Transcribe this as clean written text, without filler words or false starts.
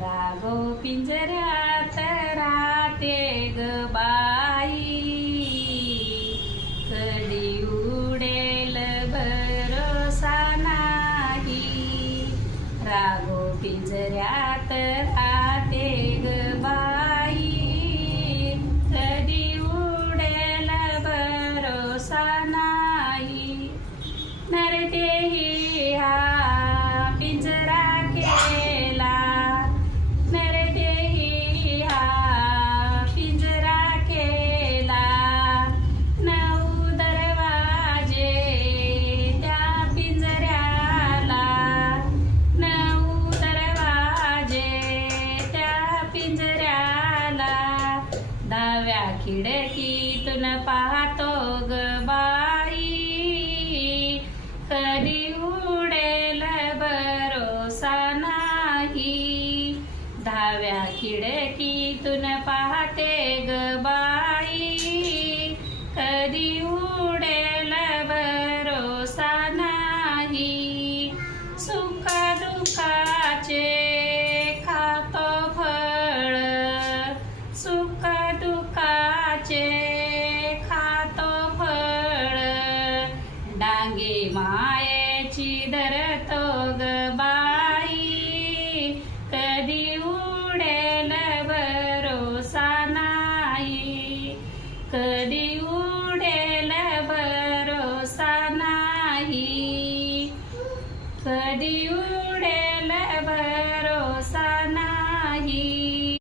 राघो पिंजऱ्यात राहते ग बाई, कधी उडेल भरोसा नाही. राघो पिंजऱ्यात राहते ग बाई, कधी उडेल भरोसा नाही. नरदेही हा पिंजरा केला, नरदेही हा पिंजरा केला. 9 दरवाजे त्या पिंजऱ्याला, 9 दरवाजे त्या पिंजऱ्याला. 10व्या खिडकीतून पाहतो ग बाई, कधी उडेल भरोसा नाही. 10व्या खिडकीतून पाहते ग बाई, कधी उडेल भरोसा नाही. सुख दुःखाचे खातो फळ, सुख दुःखाचे खातो फळ. डांगे मायेची धरतो ग बाई, कधी उडेल भरोसा नाही. कधी